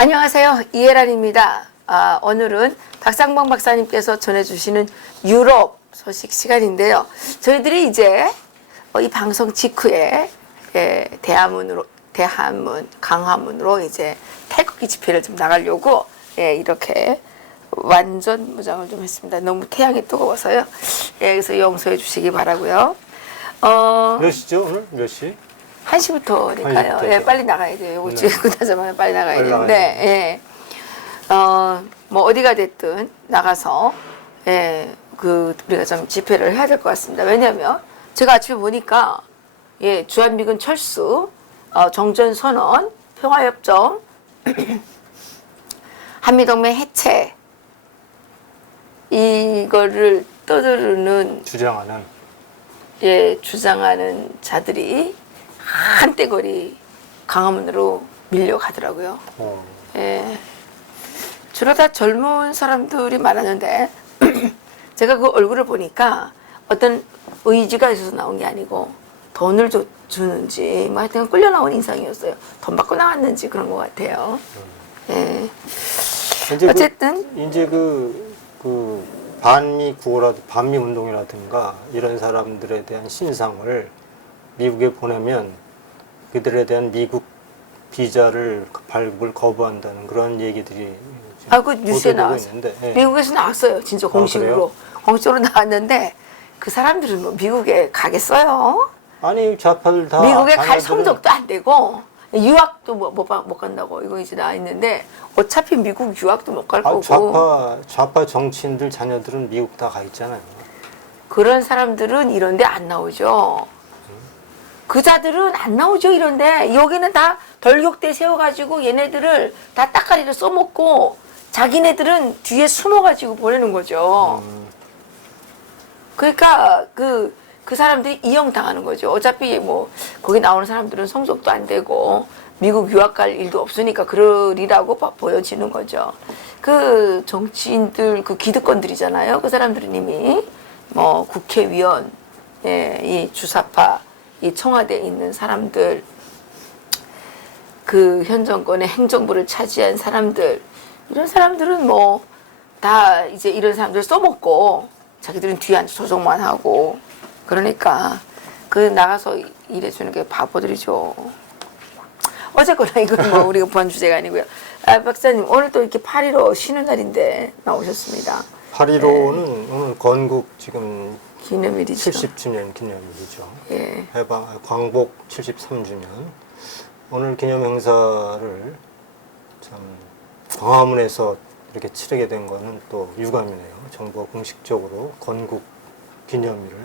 안녕하세요. 이혜란입니다. 오늘은 박상봉 박사님께서 전해주시는 유럽 소식 시간인데요. 저희들이 이제 이 방송 직후에 대한문, 강화문으로 이제 태극기 집회를 좀 나가려고 이렇게 완전 무장을 좀 했습니다. 너무 태양이 뜨거워서요. 그래서 용서해 주시기 바라고요. 몇 시죠 오늘? 몇 시? 1시부터니까요. 1시부터. 빨리 나가야 돼요. 요거 네. 끝나자마자 빨리 나가야 빨리 되는데, 뭐 어디가 됐든 나가서, 우리가 좀 집회를 해야 될 것 같습니다. 왜냐면 제가 아침에 보니까, 주한미군 철수, 정전선언, 평화협정, 한미동맹 해체, 이거를 떠드르는, 주장하는 자들이 한때거리 강화문으로 밀려가더라고요. 주로 다 젊은 사람들이 많았는데 제가 그 얼굴을 보니까 어떤 의지가 있어서 나온 게 아니고 돈을 주는지 뭐 하여튼 끌려 나온 인상이었어요. 돈 받고 나왔는지 그런 것 같아요. 어쨌든 이제 그 반미 구호라든 반미 운동이라든가 이런 사람들에 대한 신상을 미국에 보내면 그들에 대한 미국 비자를 발급을 거부한다는 그런 얘기들이 그 뉴스에 나왔어요. 있는데, 미국에서 나왔어요. 진짜 공식으로. 공식으로 나왔는데 그 사람들은 뭐 미국에 가겠어요? 아니 좌파들 다 미국에 갈 자녀들은 성적도 안 되고 유학도 못 간다고 이거 이제 나와 있는데 어차피 미국 유학도 못 갈 거고 좌파 정치인들 자녀들은 미국 다 가 있잖아요. 그런 사람들은 이런데 안 나오죠. 그자들은 안 나오죠. 이런데 여기는 다 덜격대 세워가지고 얘네들을 다 따까리를 써먹고 자기네들은 뒤에 숨어가지고 보내는 거죠. 그러니까 그 사람들이 이용당하는 거죠. 어차피 뭐 거기 나오는 사람들은 성적도 안 되고 미국 유학 갈 일도 없으니까 그러리라고 보여지는 거죠. 그 정치인들 그 기득권들이잖아요. 그 사람들은 이미 뭐 국회의원, 이 주사파, 이 청와대에 있는 사람들, 그 현 정권의 행정부를 차지한 사람들, 이런 사람들은 뭐 다 이제 이런 사람들 써먹고 자기들은 뒤에 앉아 조종만 하고 그러니까 그 나가서 일해주는 게 바보들이죠. 어쨌거나 이건 뭐 우리가 본 주제가 아니고요. 박사님 오늘 또 이렇게 8.15 쉬는 날인데 나오셨습니다. 8.15는 오늘 건국 지금 기념일이죠. 70주년 기념일이죠. 예. 광복 73주년. 오늘 기념 행사를 참 광화문에서 이렇게 치르게 된 거는 또 유감이네요. 정부가 공식적으로 건국 기념일을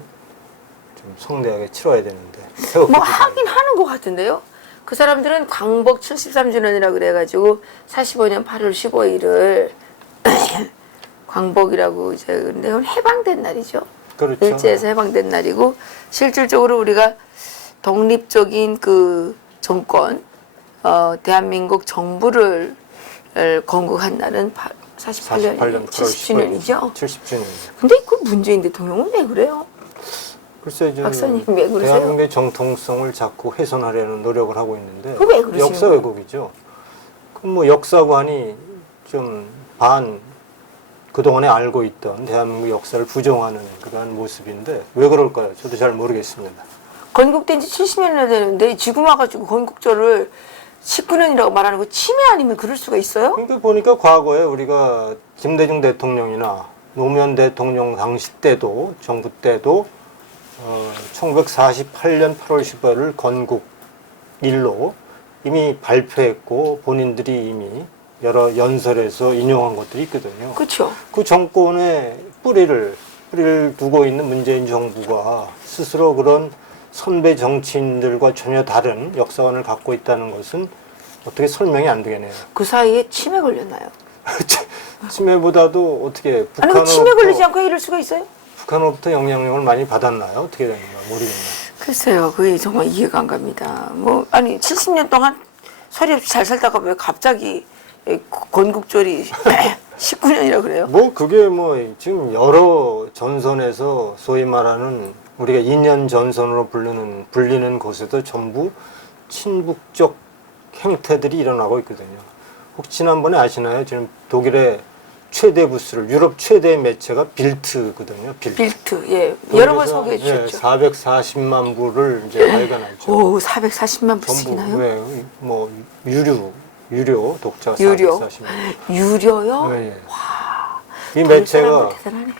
좀 성대하게 치러야 되는데. 뭐 하긴 하는 것 같은데요. 그 사람들은 광복 73주년이라 그래가지고 45년 8월 15일을 광복이라고 이제 근데 그건 해방된 날이죠. 그렇죠. 일제에서 해방된 날이고 실질적으로 우리가 독립적인 그 정권, 대한민국 정부를 건국한 날은 48년 70주년이죠. 70주년. 근데 그 문재인 대통령은 왜 그래요? 글쎄, 박사님 왜 그러세요? 대한민국의 정통성을 자꾸 훼손하려는 노력을 하고 있는데 왜 그러시는 역사 거예요? 왜곡이죠. 그 뭐 역사관이 좀 그동안에 알고 있던 대한민국 역사를 부정하는 그러한 모습인데 왜 그럴까요? 저도 잘 모르겠습니다. 건국된 지 70년이나 되는데 지금 와가지고 건국절을 19년이라고 말하는 거 침해 아니면 그럴 수가 있어요? 그러니까 보니까 과거에 우리가 김대중 대통령이나 노무현 대통령 당시 때도 정부 때도 1948년 8월 15일을 건국일로 이미 발표했고 본인들이 이미 여러 연설에서 인용한 것들이 있거든요. 그렇죠. 그 정권의 뿌리를 두고 있는 문재인 정부가 스스로 그런 선배 정치인들과 전혀 다른 역사관을 갖고 있다는 것은 어떻게 설명이 안 되겠네요. 그 사이에 침해 걸렸나요? 치매보다도 어떻게 아니 침해 걸리지 않고 이럴 수가 있어요? 북한으로부터 영향력을 많이 받았나요? 어떻게 됐는가 모르겠네요. 글쎄요. 그게 정말 이해가 안 갑니다. 뭐 아니 70년 동안 소리 없이 잘 살다가 왜 갑자기 건국절이 19년이라 그래요? 뭐 그게 뭐 지금 여러 전선에서 소위 말하는 우리가 인연 전선으로 불리는 곳에도 전부 친북적 행태들이 일어나고 있거든요. 혹시 지난번에 아시나요? 지금 독일의 최대 부스를 유럽 최대 매체가 빌트거든요. 빌트, 예. 여러 번 거기서, 소개해 주셨죠. 440만 부를 이제 발간했죠. 오, 440만 전부 부씩이나요? 뭐 유료 독자가 유료? 440만. 유료요? 네, 예. 이 독일 매체가 사람들 대단하네.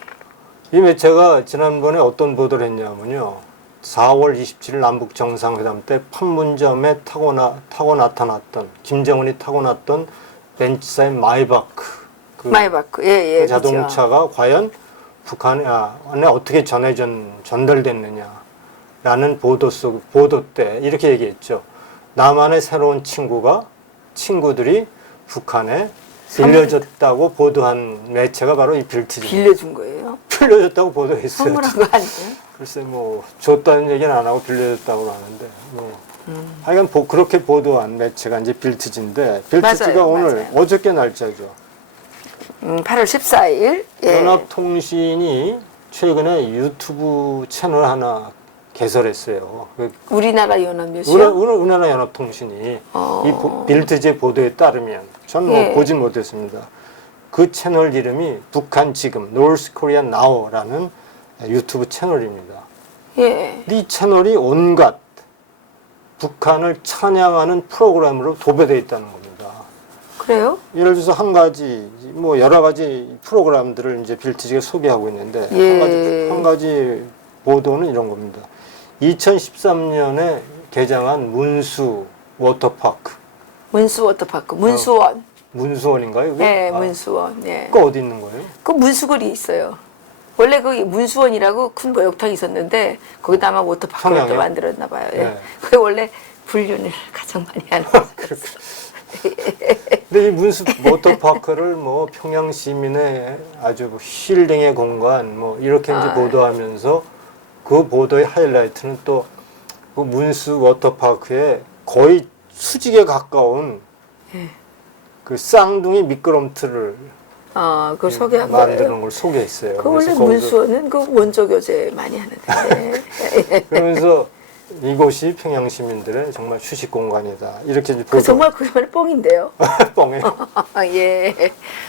이 매체가 지난번에 어떤 보도를 했냐면요. 4월 27일 남북 정상회담 때 판문점에 타고 나타났던 김정은이 타고 났던 벤츠사의 마이바크 그 마이바크, 예, 예. 자동차가 과연 북한에 어떻게 전달됐느냐라는 보도 때 이렇게 얘기했죠. 나만의 새로운 친구들이 북한에 빌려줬다고 보도한 매체가 바로 이 빌트지. 빌려준 거예요? 빌려줬다고 보도했어요. 선물한 거 아니에요? 글쎄 뭐 줬다는 얘기는 안 하고 빌려줬다고 하는데 뭐 하여간 그렇게 보도한 매체가 이제 빌트지인데 빌트지가 맞아요, 오늘 맞아요. 어저께 날짜죠. 8월 14일. 예. 연합통신이 최근에 유튜브 채널 하나 개설했어요. 우리나라 연합뉴스요? 우리나라 연합통신이 이 빌트지 보도에 따르면 전 뭐 예. 보지 못했습니다. 그 채널 이름이 북한 지금 North Korea Now라는 유튜브 채널입니다. 예. 이 채널이 온갖 북한을 찬양하는 프로그램으로 도배되어 있다는 겁니다. 그래요? 예를 들어서 한 가지 뭐 여러 가지 프로그램들을 이제 빌트지가 소개하고 있는데 예. 한 가지 보도는 이런 겁니다. 2013년에 개장한 문수 워터파크. 문수 워터파크, 문수원. 문수원인가요? 그게? 네, 문수원. 예. 그거 어디 있는 거예요? 그 문수거리 있어요. 원래 그 문수원이라고 큰 목욕탕이 있었는데 거기다 아마 워터파크를 또 평양이요? 만들었나 봐요. 예. 네. 그게 원래 불륜을 가장 많이 하는 근데 이 문수 워터파크를 뭐 평양 시민의 아주 뭐 힐링의 공간 뭐 이렇게 이제 보도하면서 그 보도의 하이라이트는 또 그 문수 워터파크에 거의 수직에 가까운 그 쌍둥이 미끄럼틀을 그걸 소개한 만드는 거예요. 걸 소개했어요. 그 원래 그래서 거기서- 문수원은 그 원조 교제 많이 하는데. 그러면서 이곳이 평양 시민들의 정말 휴식 공간이다. 이렇게 이제 그 보도. 정말 그말 뻥인데요. 뻥이에요. 예.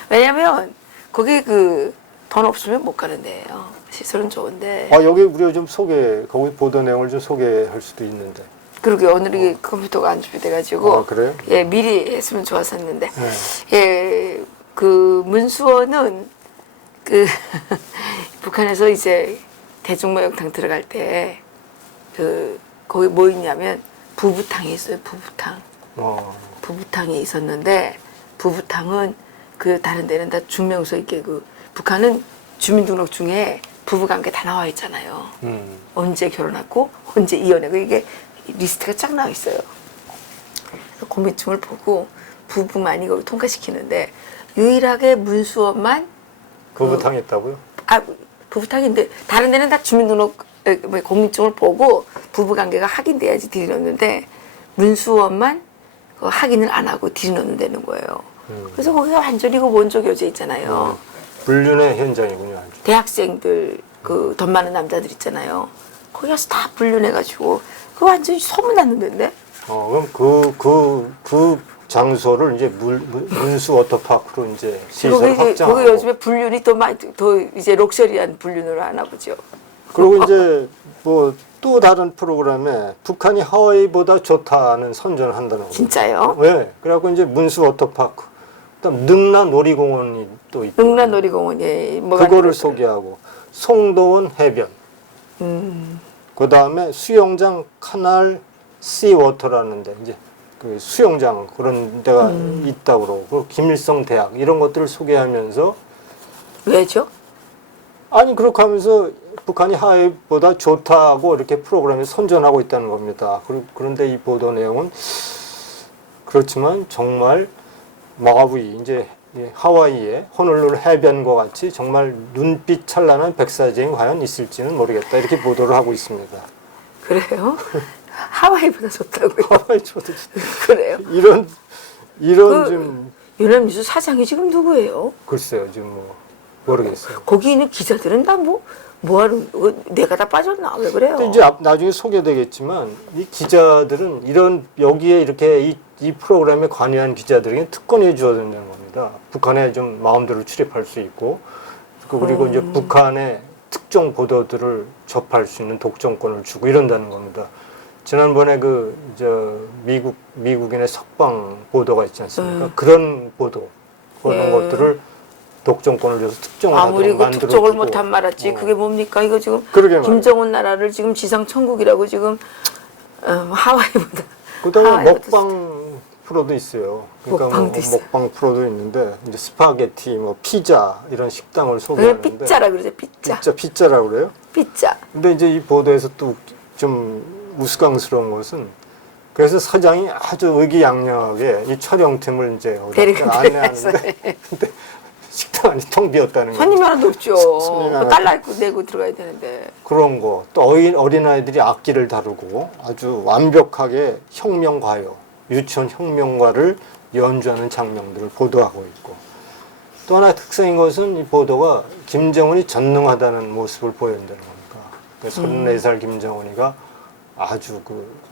왜냐면 거기 그 돈 없으면 못 가는데요. 시설은 좋은데. 여기 우리가 좀 거기 보도 내용을 좀 소개할 수도 있는데. 그러게 오늘이 컴퓨터가 안 준비돼가지고. 그래요? 예, 미리 했으면 좋았었는데. 네. 예, 그 문수원은 그 북한에서 이제 대중목욕탕 들어갈 때 그 거기 뭐 있냐면 부부탕이 있어요. 부부탕. 부부탕이 있었는데 부부탕은 그 다른 데는 다 중명소 있게 그 북한은 주민등록증에 부부관계 다 나와 있잖아요. 언제 결혼하고 언제 이혼하고 이게 리스트가 쫙 나와 있어요. 그래서 공민증을 보고 부부만이 거기 통과시키는데 유일하게 문수원만 부부탕이 있다고요? 부부탕인데 다른 데는 다 주민등록 공민증을 보고 부부관계가 확인돼야지 들여놓는데 문수원만 그 확인을 안 하고 들여놓는 데는 거예요. 그래서 거기가 완전히 그 원조 교제 있잖아요. 불륜의 현장이군요. 아주. 대학생들 그 돈 많은 남자들 있잖아요. 거기 가서 다 불륜해가지고 그 완전히 소문났는 데인데. 그럼 그 장소를 이제 문수 워터파크로 이제 시설 확장하고. 거기 요즘에 불륜이 더 이제 럭셔리한 불륜으로 하나 보죠. 그리고 이제 뭐 또 다른 프로그램에 북한이 하와이보다 좋다는 선전을 한다는 거예요. 진짜요? 네. 그래갖고 이제 문수 워터파크, 그다음 능라 놀이공원이 또 있고. 능라 놀이공원에 그거를 소개하고 송도원 해변. 그다음에 수영장 카날 씨워터라는데 이제 그 수영장 그런 데가 있다고 그러고 김일성 대학 이런 것들을 소개하면서 왜죠? 아니 그렇게 하면서 북한이 하와이보다 좋다고 이렇게 프로그램에 선전하고 있다는 겁니다. 그런데 이 보도 내용은 그렇지만 정말 마가부이 이제 하와이의 호놀룰루 해변과 같이 정말 눈빛 찬란한 백사장이 과연 있을지는 모르겠다 이렇게 보도를 하고 있습니다. 그래요? 하와이보다 좋다고요? 하와이 저도 그래요? 이런 그 좀 연합뉴스 사장이 지금 누구예요? 글쎄요 지금 뭐 모르겠어요. 거기 있는 기자들은 다 뭐하는 내가 다 빠졌나 왜 그래요? 근데 이제 나중에 소개되겠지만 이 기자들은 여기에 이렇게 이 이 프로그램에 관여한 기자들에게 특권이 주어진다는 겁니다. 북한에 좀 마음대로 출입할 수 있고, 그리고 이제 북한의 특정 보도들을 접할 수 있는 독점권을 주고 이런다는 겁니다. 지난번에 미국인의 석방 보도가 있지 않습니까? 그런 보도, 그런 것들을 독점권을 줘서 특정을 아무리 하도록 그 만들어주고. 특종을 못한 말았지. 그게 뭡니까? 이거 지금 그러게 말이에요. 김정은 나라를 지금 지상천국이라고 지금 하와이보다. 그다음에 하와이보다 먹방 프로도 있어요. 그러니까 먹방도 있어요. 먹방 프로도 있는데 이제 스파게티, 뭐 피자 이런 식당을 그걸 소개하는데 피자라 그러죠. 피자. 피자라고 그래요. 피자. 근데 이제 이 보도에서 또 좀 우스꽝스러운 것은 그래서 사장이 아주 의기양양하게 이 촬영팀을 이제 데리고 안내하는데 근데 식당 안이 텅 비었다는 거예요. 손님이 하나도 없죠. 손님이 그 하나도 달러 내고 들어가야 되는데. 그런 거. 또 어린아이들이 악기를 다루고 아주 완벽하게 혁명가요, 유치원 혁명가를 연주하는 장면들을 보도하고 있고, 또 하나 특성인 것은 이 보도가 김정은이 전능하다는 모습을 보여준다는 겁니다. 34살 김정은이가 아주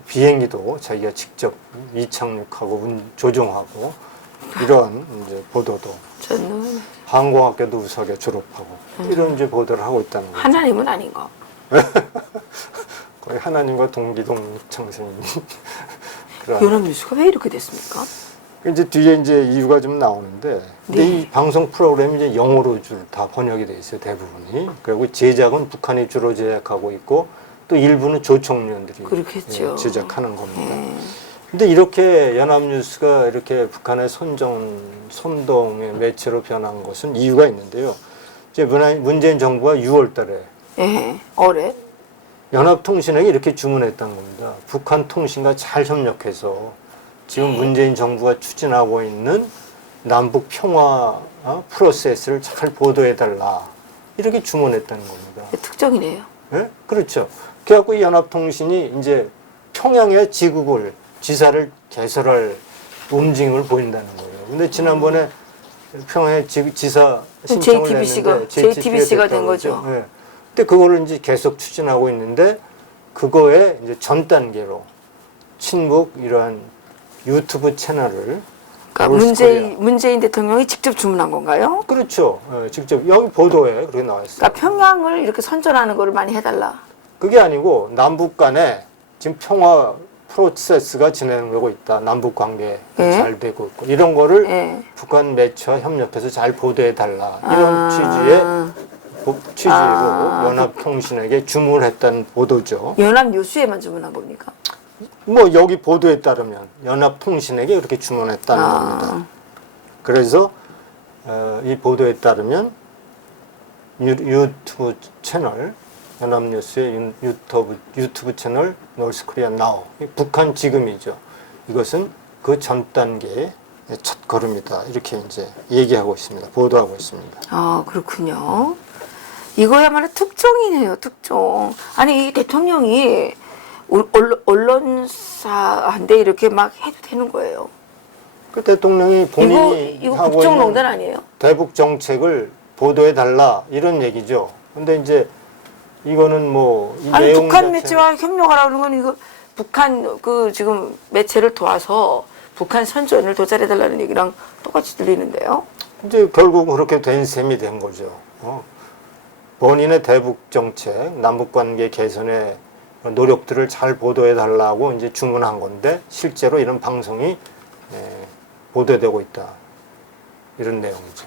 비행기도 자기가 직접 이착륙하고 조종하고 이런 이제 보도도, 저는 항공학교도 우수하게 졸업하고 이런 이제 보도를 하고 있다는 거죠. 하나님은 아닌가. 거의 하나님과 동기동창생인 그런. 연합뉴스가 왜 이렇게 됐습니까? 이제 뒤에 이제 이유가 좀 나오는데, 근데 네. 이 방송 프로그램이 이제 영어로 다 번역이 돼 있어요, 대부분이. 그리고 제작은 북한이 주로 제작하고 있고, 또 일부는 조총련들이 그렇겠죠. 제작하는 겁니다. 네. 근데 이렇게 연합뉴스가 이렇게 북한의 선동의 매체로 변한 것은 이유가 있는데요. 이제 문재인 정부가 6월 달에 예, 올해. 연합통신에게 이렇게 주문했다는 겁니다. 북한 통신과 잘 협력해서 지금 문재인 정부가 추진하고 있는 남북 평화 프로세스를 잘 보도해달라. 이렇게 주문했다는 겁니다. 특정이네요. 예? 그렇죠. 그래갖고 이 연합통신이 이제 평양의 지사를 개설할 움직임을 보인다는 거예요. 근데 지난번에 평양의 지사 신청을 냈는데 JTBC가 된 거죠. 예. 근데 그거를 이제 계속 추진하고 있는데, 그거에 이제 전 단계로 친북 이러한 유튜브 채널을, 그러니까 문재인 대통령이 직접 주문한 건가요? 그렇죠. 예, 직접 여기 보도에 그렇게 나와 있어요. 그러니까 평양을 이렇게 선전하는 거를 많이 해달라. 그게 아니고 남북 간에 지금 평화 프로세스가 진행되고 있다. 남북 관계 예. 잘 되고 있고 이런 거를 예. 북한 매체와 협력해서 잘 보도해 달라. 이런 취지로 연합통신에게 주문했다는 보도죠. 연합뉴스에만 주문한 겁니까? 뭐 여기 보도에 따르면 연합통신에게 그렇게 주문했다는 겁니다. 그래서 이 보도에 따르면 유튜브 채널, 연합뉴스의 유튜브 채널 노스코리아 나우, 북한 지금이죠. 이것은 그 전 단계의 첫 걸음이다. 이렇게 이제 얘기하고 있습니다. 보도하고 있습니다. 아, 그렇군요. 이거야말로 특종이네요, 특종. 아니, 이 대통령이 언론사한테 이렇게 막 해도 되는 거예요. 그 대통령이 본인이 이거 하고 국정농단 있는 아니에요? 대북 정책을 보도해 달라 이런 얘기죠. 근데 이제 이거는 뭐 이 아니, 내용 북한 자체는 매체와 협력하라는 건 이거 북한 지금 매체를 도와서 북한 선전을 도달해달라는 얘기랑 똑같이 들리는데요. 이제 결국 그렇게 된 셈이 된 거죠. 본인의 대북 정책, 남북 관계 개선의 노력들을 잘 보도해 달라고 이제 주문한 건데 실제로 이런 방송이 보도되고 있다. 이런 내용이죠.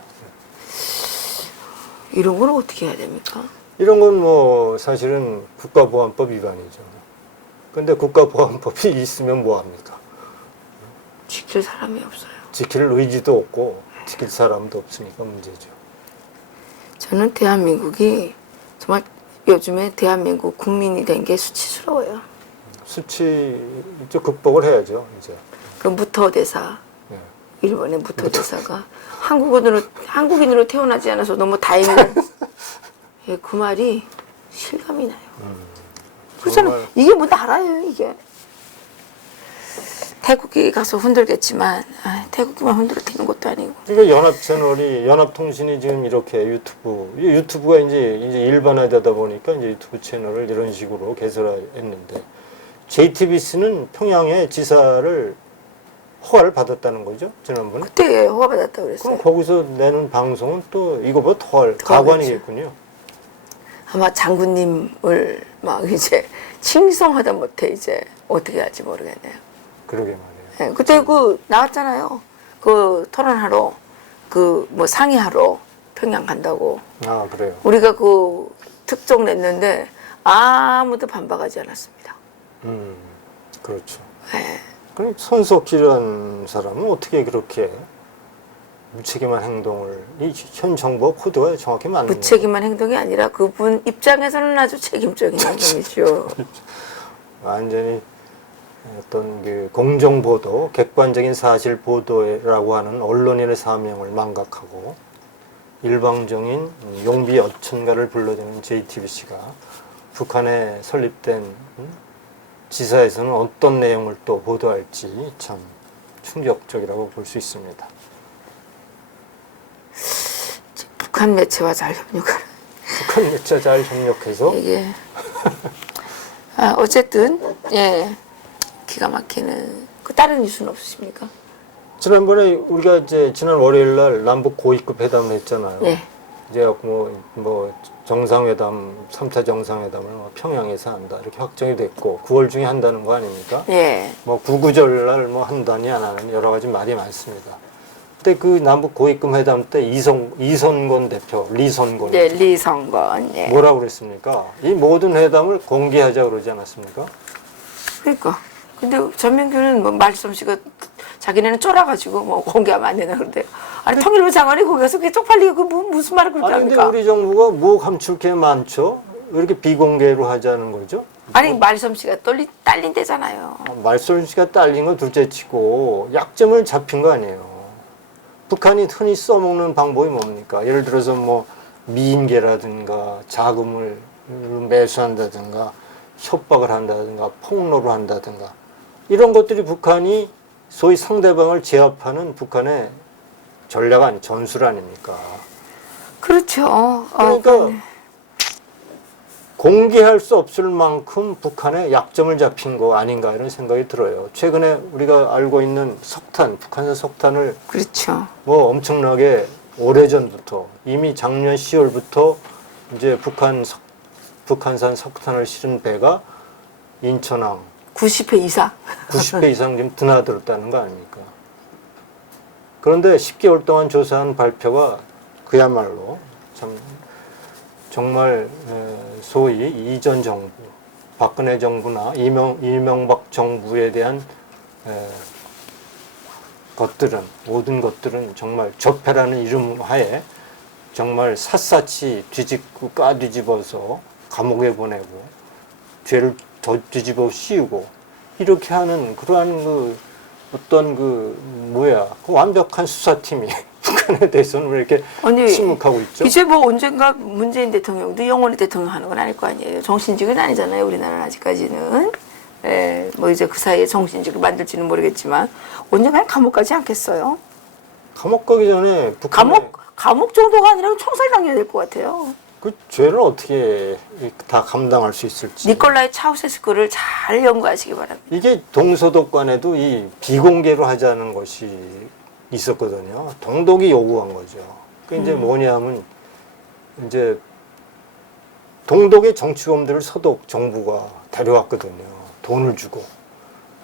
이런 건 어떻게 해야 됩니까? 이런 건 뭐 사실은 국가보안법 위반이죠. 근데 국가보안법이 있으면 뭐 합니까? 지킬 사람이 없어요. 지킬 의지도 없고 지킬 사람도 없으니까 문제죠. 저는 대한민국이 정말 요즘에 대한민국 국민이 된 게 수치스러워요. 수치 이제 극복을 해야죠. 이제. 그 무토 대사, 네. 일본의 무토 대사가 한국인으로 태어나지 않아서 너무 다행이다. 예, 그 말이 실감이 나요. 그렇잖아. 정말. 이게 뭐 나라예요, 이게. 태국에 가서 흔들겠지만 태국만 흔들리는 것도 아니고. 그러니까 연합통신이 지금 이렇게 유튜브가 이제 일반화되다 보니까 이제 유튜브 채널을 이런 식으로 개설했는데, JTBC는 평양의 지사를 허가를 받았다는 거죠, 지난번에. 그때 허가받았다고 그럼 그랬어요. 거기서 내는 방송은 또 이거보다 더 가관이겠군요. 아마 장군님을 막 이제 칭송하다 못해 이제 어떻게 할지 모르겠네요. 그러게 말이에요. 네, 그때 그 나왔잖아요. 그 토론하러 그 뭐 상의하러 평양 간다고. 아, 그래요. 우리가 그 특종 냈는데 아무도 반박하지 않았습니다. 그렇죠. 네. 그럼 손석희라는 사람은 어떻게 그렇게 무책임한 행동을, 이 현 정부와 코드가 정확히 맞는 거예요? 무책임한 행동이 아니라 그분 입장에서는 아주 책임적인 행동이죠. 완전히 어떤 그 공정 보도, 객관적인 사실 보도라고 하는 언론인의 사명을 망각하고 일방적인 용비 어천가를 불러대는 JTBC가 북한에 설립된 지사에서는 어떤 내용을 또 보도할지 참 충격적이라고 볼 수 있습니다. 북한 매체와 잘 협력하는 북한 매체 잘 협력해서 이게 어쨌든 예 기가 막히는 그 다른 뉴스는 없으십니까? 지난번에 우리가 이제 지난 월요일 날 남북 고위급 회담을 했잖아요. 네. 이제 뭐 정상회담, 3차 정상회담을 평양에서 한다 이렇게 확정이 됐고 9월 중에 한다는 거 아닙니까? 예. 뭐 구구절 날 뭐 한다니 안 하는 여러 가지 말이 많습니다. 그때 그 남북 고위급 회담 때 이선건 대표, 리선건 네, 리성건. 예. 뭐라고 그랬습니까? 이 모든 회담을 공개하자 그러지 않았습니까? 그러니까. 근데 전명규는 뭐 말솜씨가 자기네는 쫄아가지고 뭐 공개하면 안 되나 그런데 아니 통일부 장관이 거기서 그게 쪽팔리고 그 무슨 말을 그렇게 아니 근데 합니까? 우리 정부가 뭐 감출 게 많죠? 왜 이렇게 비공개로 하자는 거죠? 아니 말솜씨가 딸린 데잖아요. 말솜씨가 딸린 건 둘째치고 약점을 잡힌 거 아니에요. 북한이 흔히 써먹는 방법이 뭡니까? 예를 들어서 뭐 미인계라든가 자금을 매수한다든가 협박을 한다든가 폭로를 한다든가 이런 것들이 북한이 소위 상대방을 제압하는 북한의 전략 아니 전술 아닙니까? 그렇죠. 그러니까 공개할 수 없을 만큼 북한의 약점을 잡힌 거 아닌가 이런 생각이 들어요. 최근에 우리가 알고 있는 석탄, 북한산 석탄을 그렇죠. 뭐 엄청나게 오래전부터 이미 작년 10월부터 이제 북한산 석탄을 실은 배가 인천항 90회 이상. 90배 이상 지금 드나들었다는 거 아닙니까? 그런데 10개월 동안 조사한 발표가 그야말로 참 정말 소위 이전 정부, 박근혜 정부나 이명박 정부에 대한 것들은 모든 것들은 정말 적폐라는 이름 하에 정말 샅샅이 뒤집고 까뒤집어서 감옥에 보내고 죄를 더 뒤집어 씌우고 이렇게 하는 그러한 그 어떤 그 완벽한 수사팀이 북한에 대해서는 왜 이렇게 침묵하고 있죠? 이제 뭐 언젠가 문재인 대통령도 영원히 대통령 하는 건 아닐 거 아니에요. 정신직은 아니잖아요. 우리나라는 아직까지는. 예, 뭐 이제 그 사이에 정신직을 만들지는 모르겠지만 언젠가는 감옥 가지 않겠어요? 감옥 가기 전에 북한에 감옥 정도가 아니라 총살 당해야 될 것 같아요. 그 죄를 어떻게 다 감당할 수 있을지. 니콜라이 차우세스크를 잘 연구하시기 바랍니다. 이게 동서독관에도 이 비공개로 하자는 것이 있었거든요. 동독이 요구한 거죠. 그 이제 뭐냐면 이제 동독의 정치범들을 서독 정부가 데려왔거든요. 돈을 주고.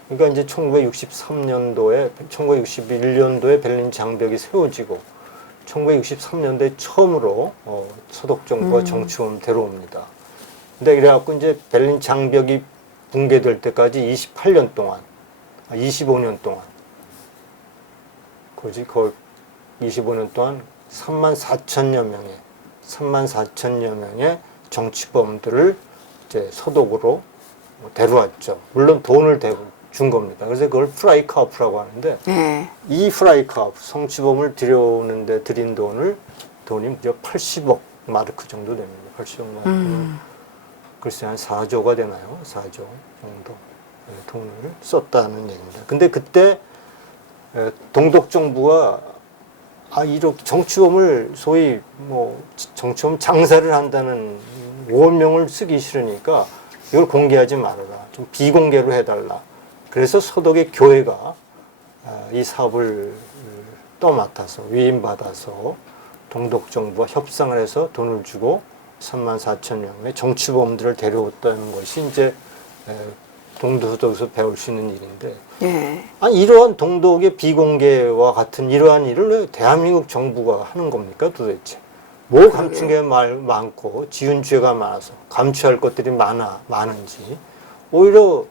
그러니까 이제 1963년도에 1961년도에 베를린 장벽이 세워지고 1963년도에 처음으로 서독 정부가 정치범 데려옵니다. 근데 그래갖고 이제 베를린 장벽이 붕괴될 때까지 28년 동안, 25년 동안, 거의 25년 동안 34,000여 명의 정치범들을 이제 서독으로 데려왔죠. 물론 돈을 준 겁니다. 그래서 그걸 프라이카우프라고 하는데 네. 이 프라이카우프 성취범을 들여오는데 들인 돈이 무려 80억 마르크 정도 됩니다. 80억 마르크. 글쎄 한 4조가 되나요? 4조 정도 돈을 썼다는 얘기입니다. 근데 그때 동독 정부가 이렇게 정치범을 소위 정치범 장사를 한다는 원명을 쓰기 싫으니까 이걸 공개하지 말아라. 좀 비공개로 해달라. 그래서 서독의 교회가 이 사업을 떠맡아서 위임받아서 동독 정부와 협상을 해서 돈을 주고 3만 4천 명의 정치범들을 데려왔다는 것이 이제 동독에서 배울 수 있는 일인데 예. 아니 이러한 동독의 비공개와 같은 이러한 일을 왜 대한민국 정부가 하는 겁니까 도대체? 뭐 감춘 게 많고 지은 죄가 많아서 감추할 것들이 많은지 오히려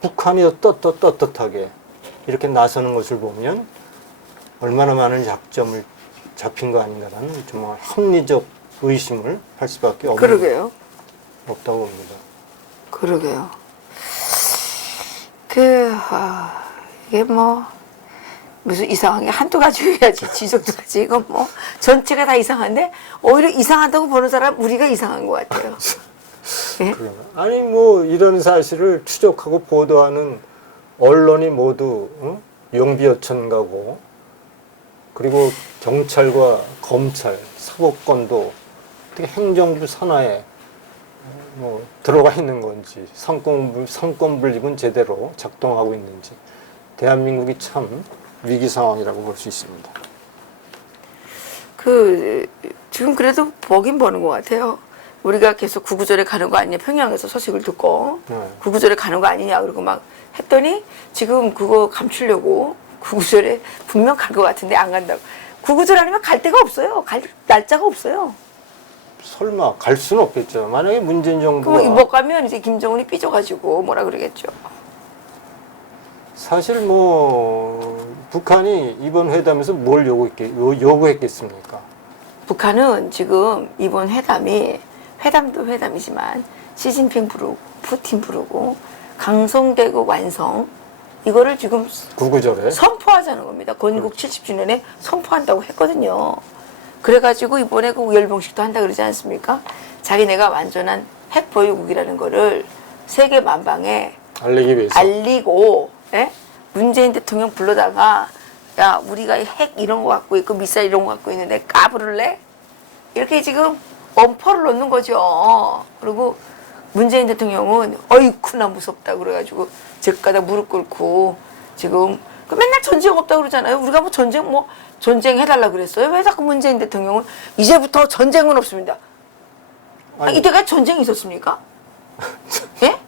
북한이 떳떳하게 이렇게 나서는 것을 보면 얼마나 많은 약점을 잡힌 거 아닌가라는 정말 합리적 의심을 할 수밖에 그러게요. 없다고 봅니다. 그러게요. 이게 뭐, 무슨 이상한 게 한두 가지 해야지, 지적도 가지. 이건 뭐, 전체가 다 이상한데, 오히려 이상하다고 보는 사람, 우리가 이상한 것 같아요. 예? 아니, 뭐, 이런 사실을 추적하고 보도하는 언론이 모두, 용비어천가고, 그리고 경찰과 검찰, 사법권도 어떻게 행정부 산하에 뭐 들어가 있는 건지 상권 분립은 제대로 작동하고 있는지 대한민국이 참 위기 상황이라고 볼 수 있습니다. 지금 그래도 보긴 보는 것 같아요. 우리가 계속 구구절에 가는 거 아니냐, 평양에서 소식을 듣고 네. 구구절에 가는 거 아니냐 그러고 막 했더니 지금 그거 감추려고 구구절에 분명 갈 것 같은데 안 간다고. 구구절 아니면 갈 데가 없어요. 갈 날짜가 없어요. 설마 갈 수는 없겠죠. 만약에 문재인 정부가 그럼 못 가면 이제 김정은이 삐져가지고 뭐라 그러겠죠. 사실 뭐 북한이 이번 회담에서 뭘 요구했겠습니까? 북한은 지금 이번 회담도 회담이지만 시진핑 부르고 푸틴 부르고 강성대국 완성 이거를 지금 구구절에 선포하자는 겁니다. 건국 70주년에 선포한다고 했거든요. 그래가지고 이번에 그 열병식도 한다 그러지 않습니까? 자기네가 완전한 핵 보유국이라는 거를 세계 만방에 알리기 위해서 알리고, 예? 문재인 대통령 불러다가 야 우리가 핵 이런 거 갖고 있고 미사일 이런 거 갖고 있는데 까부를래? 이렇게 지금 엄포를 놓는 거죠. 그리고 문재인 대통령은 어이쿠나 무섭다 그래가지고 제가다 무릎 꿇고 지금 맨날 전쟁 없다 그러잖아요. 우리가 뭐 전쟁 해달라 그랬어요. 왜 자꾸 문재인 대통령은 이제부터 전쟁은 없습니다. 아니, 이때까지 전쟁이 있었습니까? 예?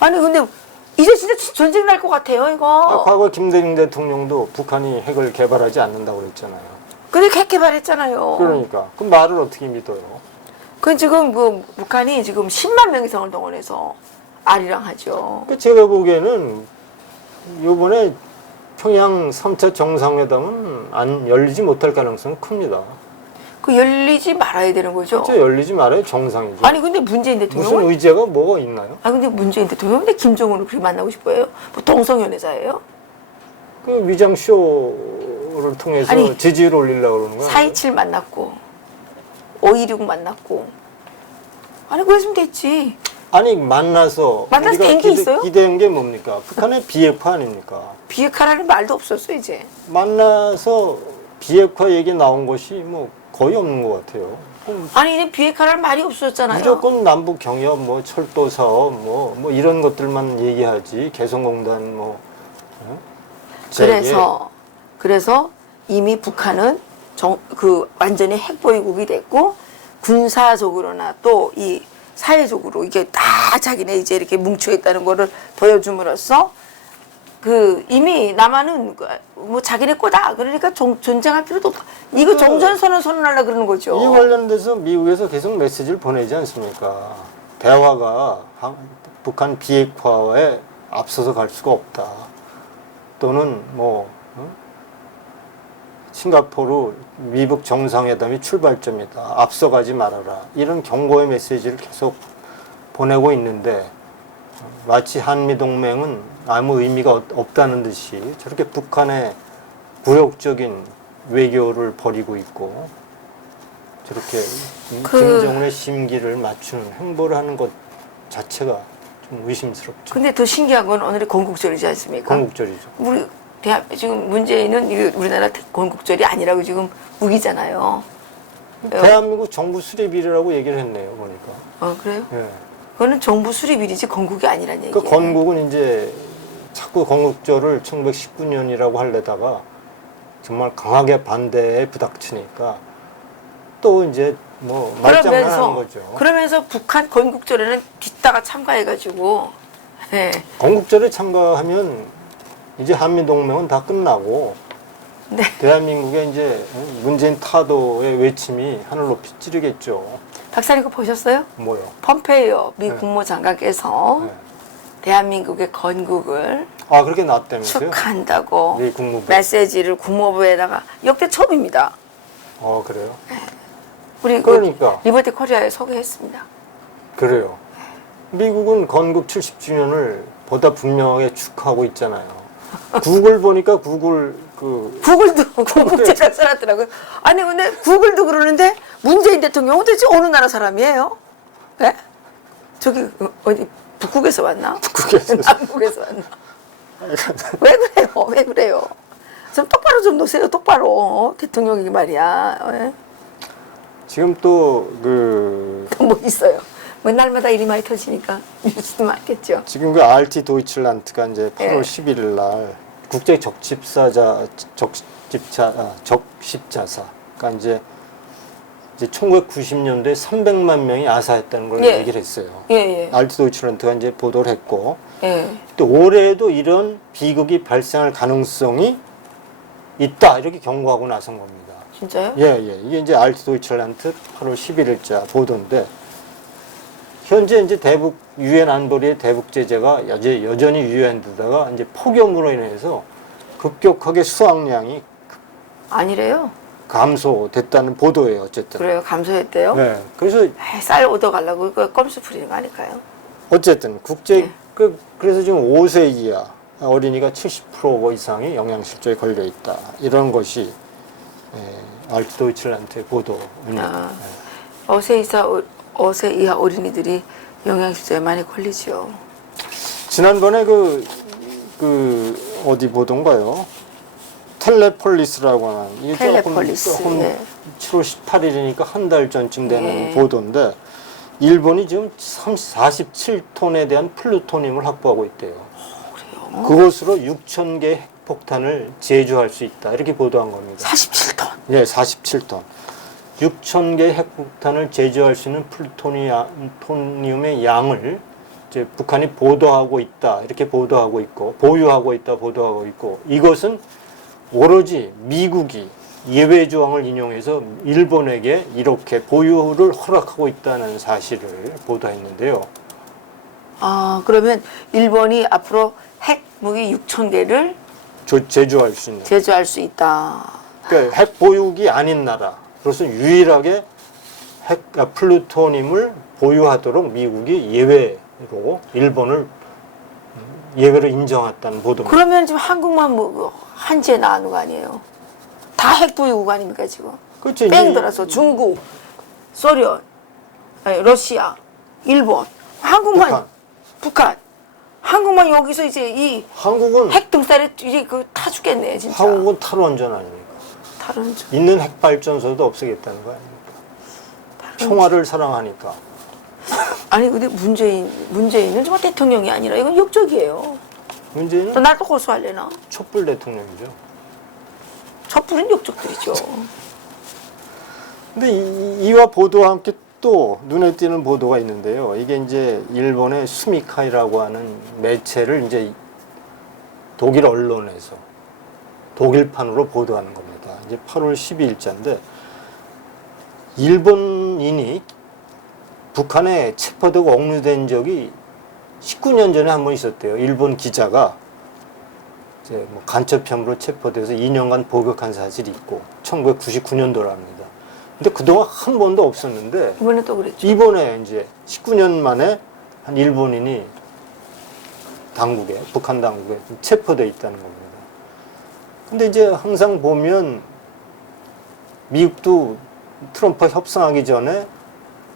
아니 근데 이제 진짜 전쟁 날 것 같아요 이거. 과거 김대중 대통령도 북한이 핵을 개발하지 않는다고 그랬잖아요. 근데 핵 개발했잖아요. 그러니까 그 말을 어떻게 믿어요? 그 지금 북한이 지금 10만 명 이상을 동원해서 아리랑하죠. 제가 보기에는 이번에 평양 3차 정상회담은 안 열리지 못할 가능성은 큽니다. 그 열리지 말아야 되는 거죠. 진짜 열리지 말아야 정상이죠. 아니 근데 문재인 무슨 대통령은 의제가 뭐가 있나요? 근데 문재인 대통령은 근데 김정은을 그렇게 만나고 싶어요? 뭐 동성연애자예요? 그 위장쇼를 통해서 아니, 지지율 올리려고 그러는 거예요. 4.27 만났고 5.16 만났고 아니 그랬으면 됐지. 아니 만나서 만나서 우리가 된 게 있어요? 기대한 게 뭡니까? 북한의 비핵화 아닙니까? 비핵화라는 말도 없었어 이제. 만나서 비핵화 얘기 나온 것이 뭐 거의 없는 것 같아요. 아니 이제 비핵화라는 말이 없었잖아요. 무조건 남북 경협, 뭐 철도 사업, 뭐 이런 것들만 얘기하지. 개성공단 뭐. 재개. 그래서 이미 북한은 완전히 핵보유국이 됐고 군사적으로나 또 이 사회적으로 이게 다 자기네 이제 이렇게 뭉쳐 있다는 거를 보여줌으로써 이미 남한은 뭐 자기네 거다. 그러니까 전쟁할 필요도 없다. 이거 종전선언 선언하려 그러는 거죠. 이 관련돼서 미국에서 계속 메시지를 보내지 않습니까? 대화가 북한 비핵화에 앞서서 갈 수가 없다. 또는 싱가포르 미북 정상회담이 출발점이다. 앞서가지 말아라. 이런 경고의 메시지를 계속 보내고 있는데 마치 한미동맹은 아무 의미가 없다는 듯이 저렇게 북한의 굴욕적인 외교를 벌이고 있고 저렇게 김정은의 심기를 맞추는 행보를 하는 것 자체가 좀 의심스럽죠. 근데 더 신기한 건 오늘이 건국절이지 않습니까? 건국절이죠. 지금 문재인은 우리나라 건국절이 아니라고 지금 우기잖아요. 대한민국 정부 수립일이라고 얘기를 했네요, 보니까. 그래요? 예. 그거는 정부 수립일이지 건국이 아니란 얘기예요. 그 건국은 이제 자꾸 건국절을 1919년이라고 하려다가 정말 강하게 반대에 부닥치니까 또 이제 뭐 말장난 하는 거죠. 그러면서 북한 건국절에는 뒤따가 참가해가지고 예. 건국절에 참가하면 이제 한미동맹은 다 끝나고 네. 대한민국의 이제 문재인 타도의 외침이 하늘 높이 찌르겠죠. 박사님 그거 보셨어요? 뭐요? 폼페이오 미 네. 국무장관께서 네. 대한민국의 건국을 아 그렇게 나왔다면서요? 축하한다고 네, 국무부. 메시지를 국무부에다가 역대 처음입니다. 그래요? 우리 그러니까. 그 리버티 코리아에 소개했습니다. 그래요. 미국은 건국 70주년을 보다 분명하게 축하하고 있잖아요. 구글 보니까 구글도 건국제라 써놨더라고요. 아니 근데 구글도 그러는데 문재인 대통령은 도대체 어느 나라 사람이에요? 예? 저기 어디 북극에서 왔나? 북극에서. 남극에서 왔나? 왜 그래요? 왜 그래요? 좀 똑바로 좀 놓으세요. 똑바로 대통령이 말이야. 예? 지금 또 뭐 있어요? 뭐 날마다 일이 많이 터지니까 뉴스도 많겠죠. 지금 그 RT 도이칠란드가 이제 8월 예. 11일 날 국제 적십자사가 이제 1990년도에 300만 명이 아사했다는 걸 예. 얘기를 했어요. 예, 예. RT 도이칠란드가 이제 보도를 했고 예. 또 올해에도 이런 비극이 발생할 가능성이 있다 이렇게 경고하고 나선 겁니다. 진짜요? 예. 이게 이제 RT 도이칠란드 8월 11일자 보도인데 현재 이제 대북 유엔 안보리의 대북 제재가 여전히 유효한데다가 이제 폭염으로 인해서 급격하게 수확량이 아니래요. 감소됐다는 보도예요. 어쨌든. 그래요. 감소했대요. 네. 그래서 에이, 쌀 얻어가려고 그 껌수 부리는 거 아닐까요? 어쨌든 국제 네. 그래서 지금 5세 이하 어린이가 70% 이상이 영양실조에 걸려 있다. 이런 것이 RT 도이칠란드의 보도입니다. 어세 이하 어린이들이 영양실조에 많이 걸리죠. 지난번에 어디 보던가요? 텔레폴리스라고 하는 이게 텔레폴리스, 조금 네. 7월 18일이니까 한 달 전쯤 되는 네. 보도인데 일본이 지금 47톤에 대한 플루토늄을 확보하고 있대요. 그래요? 그것으로 6,000개 핵폭탄을 제조할 수 있다. 이렇게 보도한 겁니다. 47톤. 네, 47톤. 6,000개 핵폭탄을 제조할 수 있는 플루토늄의 양을 이제 북한이 보도하고 있다. 이렇게 보도하고 있고, 보유하고 있다. 보도하고 있고, 이것은 오로지 미국이 예외 조항을 인용해서 일본에게 이렇게 보유를 허락하고 있다는 사실을 보도했는데요. 아, 그러면 일본이 앞으로 핵무기 6,000개를 제조할 수 있는. 제조할 수 있다. 그러니까 핵 보유국이 아닌 나라로서 유일하게 플루토늄을 보유하도록 미국이 예외로 일본을 예외로 인정했다는 보도입니다. 그러면 지금 한국만 뭐 한지에 나오는 거 아니에요? 다 핵보유국 아닙니까 지금? 그렇죠. 뺑 돌아서 중국, 소련, 아니, 러시아, 일본, 한국만 북한. 한국만 여기서 이제 이 한국은 핵 등살에 이제 그 타 죽겠네 진짜. 한국은 탈원전 아닙니까? 다른 점. 있는 핵 발전소도 없애겠다는 거 아닙니까? 평화를 사랑하니까. 아니 근데 문재인은 정말 대통령이 아니라 이건 역적이에요. 문재인은 또 날 또 고소하려나? 촛불 대통령이죠. 촛불은 역적들이죠. 근데 이와 보도와 함께 또 눈에 띄는 보도가 있는데요. 이게 이제 일본의 수미카이라고 하는 매체를 이제 독일 언론에서 독일판으로 보도하는 겁니다. 이제 8월 12일자인데 일본인이 북한에 체포되고 억류된 적이 19년 전에 한 번 있었대요. 일본 기자가 이제 뭐 간첩 혐의로 체포돼서 2년간 복역한 사실이 있고 1999년도랍니다. 근데 그동안 한 번도 없었는데 이번에 또 그랬죠. 이번에 이제 19년 만에 한 일본인이 북한 당국에 체포돼 있다는 겁니다. 근데 이제 항상 보면 미국도 트럼프 협상하기 전에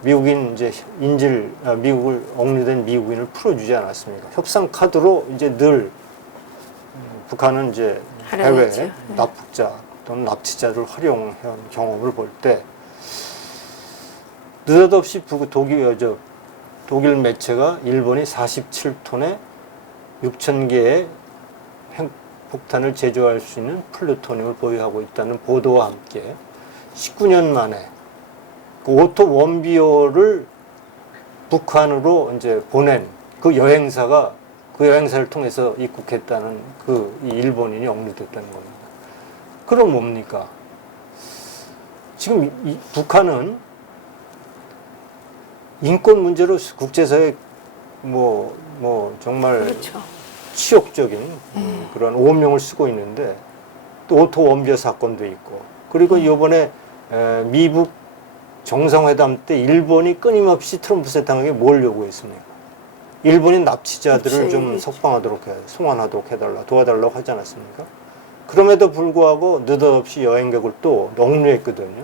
미국인 이제 미국을 억류된 미국인을 풀어주지 않았습니까? 협상 카드로 이제 늘 북한은 이제 활용했죠. 해외 납북자 또는 납치자를 활용한 경험을 볼 때 느닷없이 독일 매체가 일본이 47톤의 6,000개의 폭탄을 제조할 수 있는 플루토늄을 보유하고 있다는 보도와 함께 19년 만에 그 오토 원비호를 북한으로 이제 보낸 그 여행사가 그 여행사를 통해서 입국했다는 이 일본인이 억류됐다는 겁니다. 그럼 뭡니까? 지금 북한은 인권 문제로 국제사회 정말 그렇죠. 치욕적인 그런 오명을 쓰고 있는데 또 오토 원비호 사건도 있고 그리고 이번에 미국 정상회담 때 일본이 끊임없이 트럼프 대통령에게 뭘 요구했습니까? 일본인 납치자들을 그렇지, 좀 그렇지. 석방하도록 송환하도록 해달라 도와달라고 하지 않았습니까? 그럼에도 불구하고 느닷없이 여행객을 또 억류했거든요.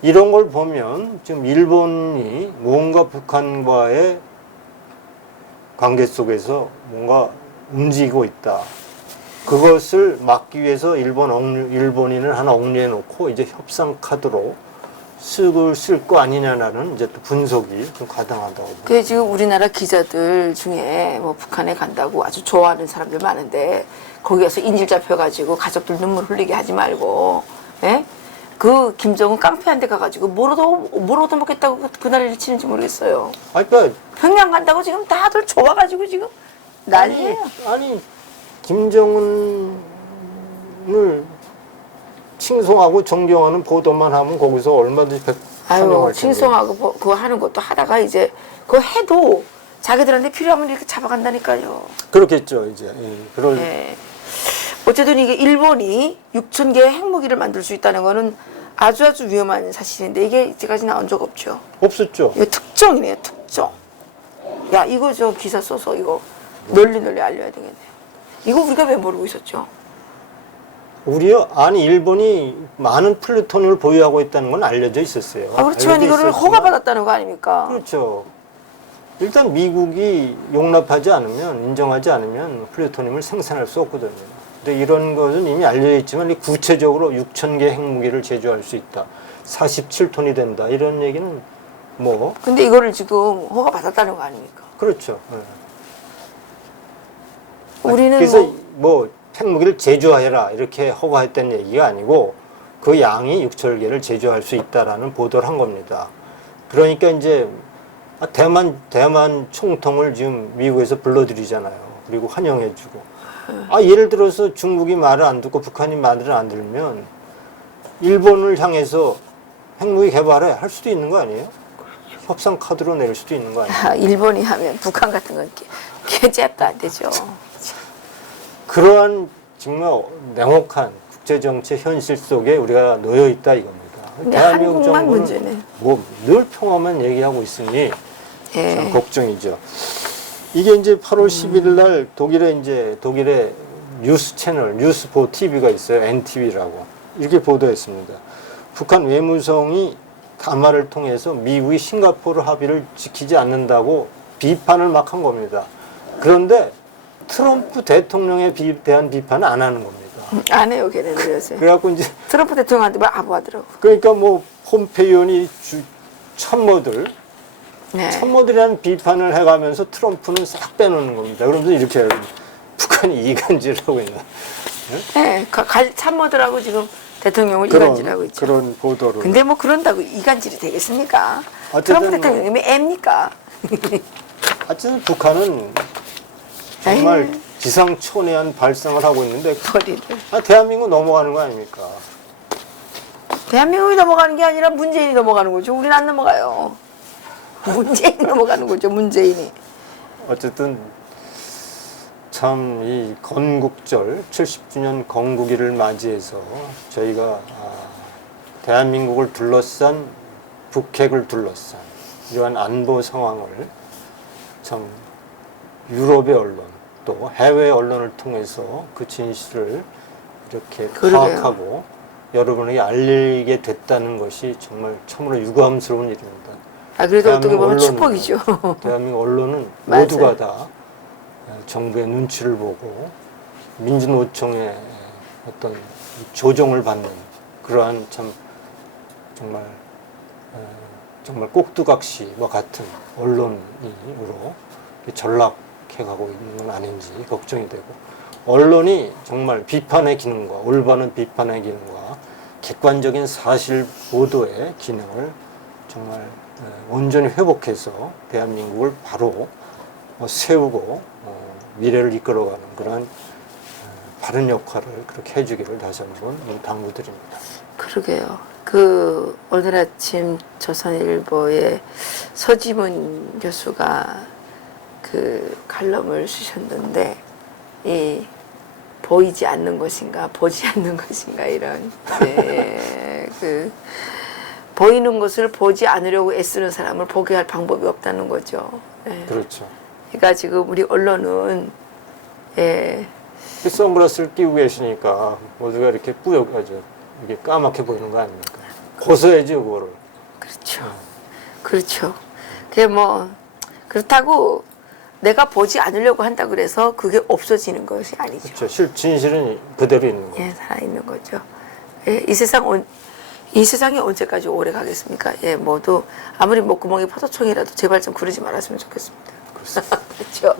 이런 걸 보면 지금 일본이 뭔가 북한과의 관계 속에서 뭔가 움직이고 있다. 그것을 막기 위해서 일본인을 하나 억류해 놓고 이제 협상 카드로 쓸 거 아니냐라는 이제 또 분석이 좀 가당하다고 봅니다. 그 지금 우리나라 기자들 중에 뭐 북한에 간다고 아주 좋아하는 사람들 많은데 거기에서 인질 잡혀가지고 가족들 눈물 흘리게 하지 말고, 예? 그 김정은 깡패한테 가가지고 뭘 얻어먹겠다고 그날을 치는지 모르겠어요. 그러니까 평양 간다고 지금 다들 좋아가지고 지금 난리예요. 아니 김정은을 칭송하고 존경하는 보도만 하면 거기서 얼마든지 아유, 환영할 텐데. 칭송하고 그거 하는 것도 하다가 이제 그거 해도 자기들한테 필요하면 이렇게 잡아간다니까요. 그렇겠죠 이제. 그럴 예. 어쨌든 이게 일본이 6천 개의 핵무기를 만들 수 있다는 거는 아주 위험한 사실인데 이게 이때까지 나온 적 없죠. 없었죠. 이거 특종이네요, 특종. 야, 이거 저 기사 써서 이거 널리 알려야 되겠네요. 이거 우리가 왜 모르고 있었죠? 우리요? 아니 일본이 많은 플루토늄을 보유하고 있다는 건 알려져 있었어요. 아, 그렇지만 알려져 이거를 있었지만 허가받았다는 거 아닙니까? 그렇죠. 일단 미국이 용납하지 않으면 인정하지 않으면 플루토늄을 생산할 수 없거든요. 근데 이런 것은 이미 알려져 있지만 구체적으로 6천 개 핵무기를 제조할 수 있다. 47톤이 된다. 이런 얘기는 뭐 근데 이거를 지금 허가받았다는 거 아닙니까? 그렇죠. 우리는 그래서 뭐 핵무기를 제조해라 이렇게 허가했다는 얘기가 아니고 그 양이 6천 개를 제조할 수 있다라는 보도를 한 겁니다. 그러니까 이제 대만 총통을 지금 미국에서 불러들이잖아요. 그리고 환영해주고. 예를 들어서 중국이 말을 안 듣고 북한이 말을 안 들으면 일본을 향해서 핵무기 개발해 할 수도 있는 거 아니에요? 협상 카드로 내릴 수도 있는 거 아니에요? 일본이 하면 북한 같은 건 개제도 안 되죠. 그러한 정말 냉혹한 국제정치 현실 속에 우리가 놓여 있다 이겁니다. 근데 대한민국 한국만 정부는 문제네. 뭐 늘 평화만 얘기하고 있으니 예. 참 걱정이죠. 이게 이제 8월 10일 날 독일의 뉴스 채널 뉴스4 TV가 있어요. NTV라고. 이렇게 보도했습니다. 북한 외무성이 담화를 통해서 미국이 싱가포르 합의를 지키지 않는다고 비판을 막 한 겁니다. 그런데 트럼프 대통령에 대한 비판은 안 하는 겁니다. 안 해요, 걔네들 요새. 그래갖고 이제 트럼프 대통령한테 뭐 아부하더라고. 그러니까 뭐 폼페이오니 네. 참모들이라는 비판을 해가면서 트럼프는 싹 빼놓는 겁니다. 그러면서 이렇게 해요. 북한이 이간질을 하고 있는 네, 참모들하고 지금 대통령을 이간질하고 있죠. 그런 보도를. 근데 뭐 그런다고 이간질이 되겠습니까? 어쨌든 트럼프 대통령이 애입니까? 하여튼 북한은 정말 에이. 기상천외한 발상을 하고 있는데 머리를. 대한민국 넘어가는 거 아닙니까? 대한민국이 넘어가는 게 아니라 문재인이 넘어가는 거죠. 우리는 안 넘어가요. 문재인이 넘어가는 거죠, 문재인이. 어쨌든 참 이 건국절 70주년 건국일을 맞이해서 저희가 대한민국을 둘러싼 북핵을 둘러싼 이러한 안보 상황을 참 유럽의 언론 또 해외 언론을 통해서 그 진실을 이렇게 그러게요. 파악하고 여러분에게 알리게 됐다는 것이 정말 참으로 유감스러운 일입니다. 그래도 어떻게 대한민국 보면 언론은, 축복이죠. 대한민국 언론은 맞아요. 모두가 다 정부의 눈치를 보고 민주노총의 어떤 조종을 받는 그러한 참 정말 꼭두각시와 같은 언론으로 전락해가고 있는 건 아닌지 걱정이 되고 언론이 정말 비판의 기능과 올바른 비판의 기능과 객관적인 사실 보도의 기능을 정말 온전히 회복해서 대한민국을 바로 세우고 미래를 이끌어가는 그런 바른 역할을 그렇게 해주기를 다시 한번 당부드립니다. 그러게요. 오늘 아침 조선일보에 서지문 교수가 칼럼을 쓰셨는데, 보이지 않는 것인가, 보지 않는 것인가, 이런. 보이는 것을 보지 않으려고 애쓰는 사람을 보게 할 방법이 없다는 거죠. 그렇죠. 그러니까 지금 우리 언론은, 선글라스를 끼고 계시니까 모두가 이렇게 뿌옇게 이게 까맣게 보이는 거 아닙니까? 고서야지 그거를. 그렇죠. 그렇죠. 그게 그렇다고 내가 보지 않으려고 한다 그래서 그게 없어지는 것이 아니죠. 그렇죠. 진실은 그대로 있는 거죠. 살아있는 거죠. 이 세상이 언제까지 오래 가겠습니까? 모두 아무리 목구멍이 포도청이라도 제발 좀 그러지 말았으면 좋겠습니다. 그렇습니다. 그렇죠.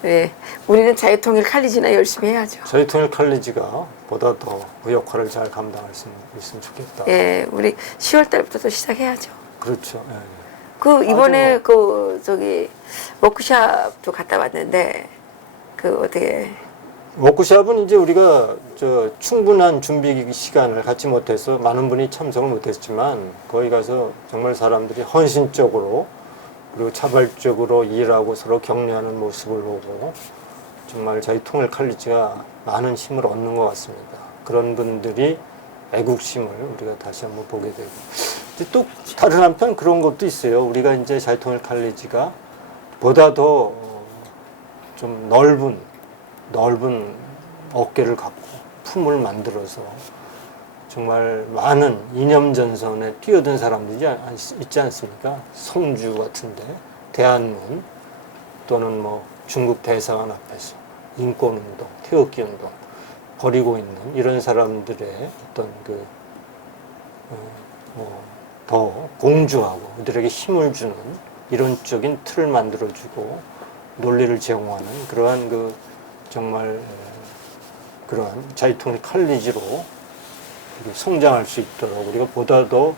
네. 우리는 자유통일 칼리지나 열심히 해야죠. 자유통일 칼리지가 보다 더 그 역할을 잘 감당할 수 있으면 좋겠다. 우리 10월 달부터 또 시작해야죠. 그렇죠. 이번에 워크숍도 갔다 왔는데 어떻게 워크숍은 이제 우리가 충분한 준비 시간을 갖지 못해서 많은 분이 참석을 못했지만 거기 가서 정말 사람들이 헌신적으로 그리고 자발적으로 일하고 서로 격려하는 모습을 보고 정말 저희 통일 칼리지가 많은 힘을 얻는 것 같습니다. 그런 분들이 애국심을 우리가 다시 한번 보게 되고 또 다른 한편 그런 것도 있어요. 우리가 이제 자유통일 칼리지가 보다 더 좀 넓은 어깨를 갖고 품을 만들어서 정말 많은 이념전선에 뛰어든 사람들이 있지 않습니까? 성주 같은데 대한문 또는 중국 대사관 앞에서 인권운동, 태극기운동 벌이고 있는 이런 사람들의 어떤 더 공주하고 그들에게 힘을 주는 이론적인 틀을 만들어주고 논리를 제공하는 그러한 정말 그러한 자유통일 칼리지로 성장할 수 있도록 우리가 보다 더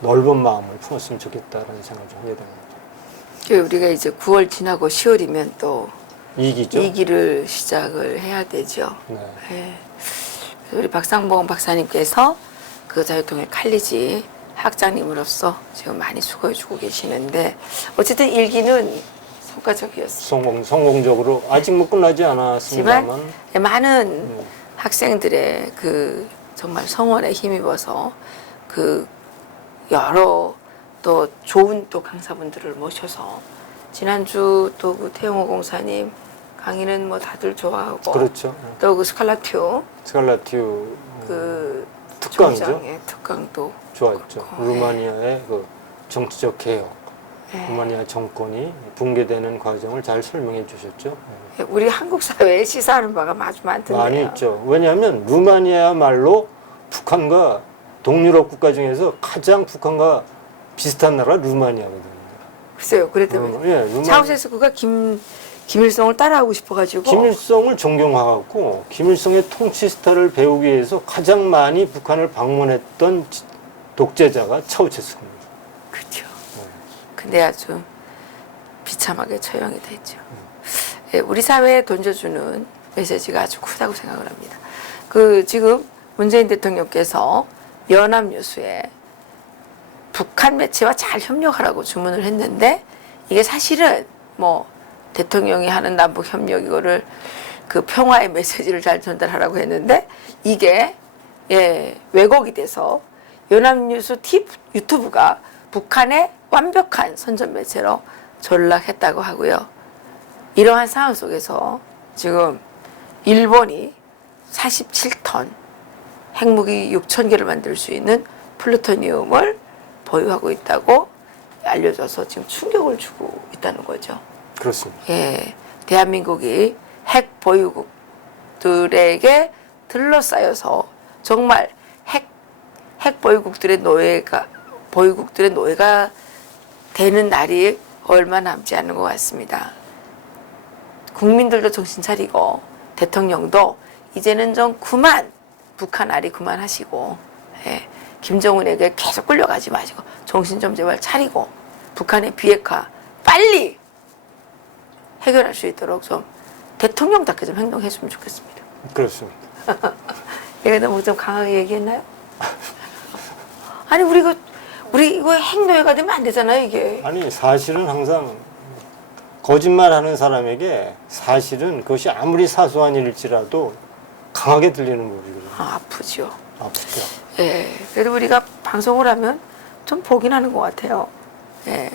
넓은 마음을 품었으면 좋겠다라는 생각을 좀 하게 됩니다. 우리가 이제 9월 지나고 10월이면 또 2기죠? 2기를 시작을 해야 되죠. 네. 우리 박상봉 박사님께서 자유통일 칼리지 학장님으로서 지금 많이 수고해주고 계시는데 어쨌든 1기는 성과적이었어요. 성공적으로 아직 끝나지 않았습니다만 많은 학생들의 정말 성원에 힘입어서 여러 또 좋은 또 강사분들을 모셔서 지난주 또 태용호 공사님 강의는 다들 좋아하고 그렇죠. 또 스칼라튜 특강이죠. 특강도 좋았죠. 루마니아의 정치적 개혁, 루마니아 정권이 붕괴되는 과정을 잘 설명해 주셨죠. 우리 한국 사회에 시사하는 바가 아주 많던데요. 많이 있죠. 왜냐하면 루마니아야말로 북한과 동유럽 국가 중에서 가장 북한과 비슷한 나라 루마니아거든요. 글쎄요. 그래도 차우세스크가 김일성을 따라하고 싶어가지고 김일성을 존경하고 김일성의 통치 스타일을 배우기 위해서 가장 많이 북한을 방문했던 독재자가 차우세스크입니다. 그렇죠. 근데 아주 비참하게 처형이 됐죠. 우리 사회에 던져주는 메시지가 아주 크다고 생각을 합니다. 지금 문재인 대통령께서 연합뉴스에 북한 매체와 잘 협력하라고 주문을 했는데 이게 사실은 대통령이 하는 남북 협력 이거를 평화의 메시지를 잘 전달하라고 했는데 이게 왜곡이 돼서 연합뉴스 유튜브가 북한의 완벽한 선전 매체로 전락했다고 하고요. 이러한 상황 속에서 지금 일본이 47톤 핵무기 6,000개를 만들 수 있는 플루토늄을 보유하고 있다고 알려져서 지금 충격을 주고 있다는 거죠. 그렇습니다. 대한민국이 핵 보유국들에게 들러싸여서 정말 핵 보유국들의 노예가 되는 날이 얼마 남지 않은 것 같습니다. 국민들도 정신 차리고 대통령도 이제는 좀 그만 북한 아리 그만하시고 예, 김정은에게 계속 끌려가지 마시고 정신 좀 제발 차리고 북한의 비핵화 빨리 해결할 수 있도록 좀 대통령답게 좀 행동했으면 좋겠습니다. 그렇습니다. 내가 너무 좀 강하게 얘기했나요? 아니 우리 이거 핵노예가 되면 안 되잖아요 이게. 아니 사실은 항상 거짓말하는 사람에게 사실은 그것이 아무리 사소한 일일지라도 강하게 들리는 법이거든요. 아프죠. 아프죠. 예, 그래도 우리가 방송을 하면 좀 보긴 하는 것 같아요. 예,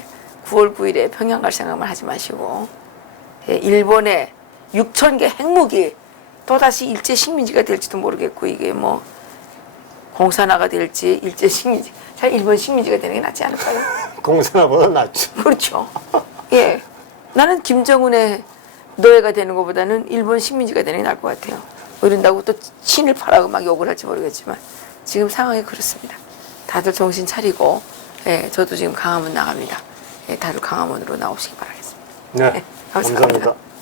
9월 9일에 평양 갈 생각만 하지 마시고, 예, 일본의 6,000개 핵무기 또다시 일제 식민지가 될지도 모르겠고, 이게 뭐 공산화가 될지 일제 식민지, 잘 일본 식민지가 되는 게 낫지 않을까요? 공산화보다 낫죠. 그렇죠. 예, 나는 김정은의 노예가 되는 것보다는 일본 식민지가 되는 게 나을 것 같아요. 이런다고 또 친일파라고 막 욕을 할지 모르겠지만 지금 상황이 그렇습니다. 다들 정신 차리고, 예, 저도 지금 강화문 나갑니다. 예, 다들 강화문으로 나오시기 바라겠습니다. 네, 네, 감사합니다. 감사합니다.